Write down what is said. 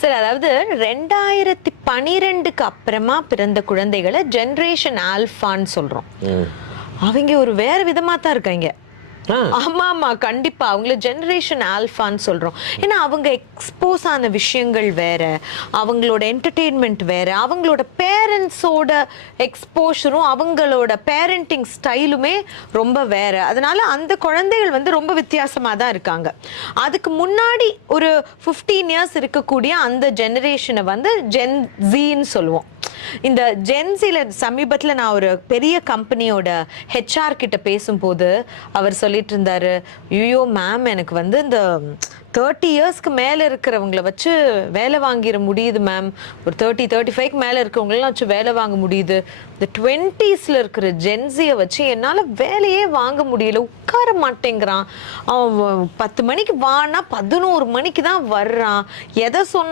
சரி, அதாவது 2012க்கு அப்புறமா பிறந்த குழந்தைகளை ஜெனரேஷன் ஆல்ஃபான்னு சொல்றோம். அவங்க ஒரு வேற விதமா தான் இருக்காங்க. ஆமா ஆமா, கண்டிப்பா அவங்கள ஜெனரேஷன் ஆல்ஃபான்னு சொல்றோம். ஏன்னா அவங்க எக்ஸ்போஸ் ஆன விஷயங்கள் வேற, அவங்களோட என்டர்டெயின்மெண்ட் வேற, அவங்களோட பேரண்ட்ஸோட எக்ஸ்போஷரும் அவங்களோட பேரண்டிங் ஸ்டைலுமே ரொம்ப வேற. அதனால அந்த குழந்தைகள் வந்து ரொம்ப வித்தியாசமா தான் இருக்காங்க. அதுக்கு முன்னாடி ஒரு 15 இயர்ஸ் இருக்கக்கூடிய அந்த ஜெனரேஷனை வந்து ஜென் ஜீன்னு சொல்லுவோம். இந்த ஜென்சில சமீபத்துல நான் ஒரு பெரிய கம்பெனியோட ஹெச்ஆர் கிட்ட பேசும்போது அவர் சொல்லிட்டு இருந்தாரு, ஐயோ மேம், எனக்கு வந்து இந்த 30 இயர்ஸ்க்கு மேல இருக்கிறவங்களை வச்சு வேலை வாங்கிட முடியுது மேம், ஒரு 35க்கு மேல இருக்கிறவங்களெல்லாம் வச்சு வேலை வாங்க முடியுது, இந்த 20ஸ்ல இருக்கிற ஜென்சியை வச்சு என்னால வேலையே வாங்க முடியல, உட்கார மாட்டேங்கிறான், அவன் 10 மணிக்கு வானா 11 மணிக்கு தான் வர்றான், எதை சொன்ன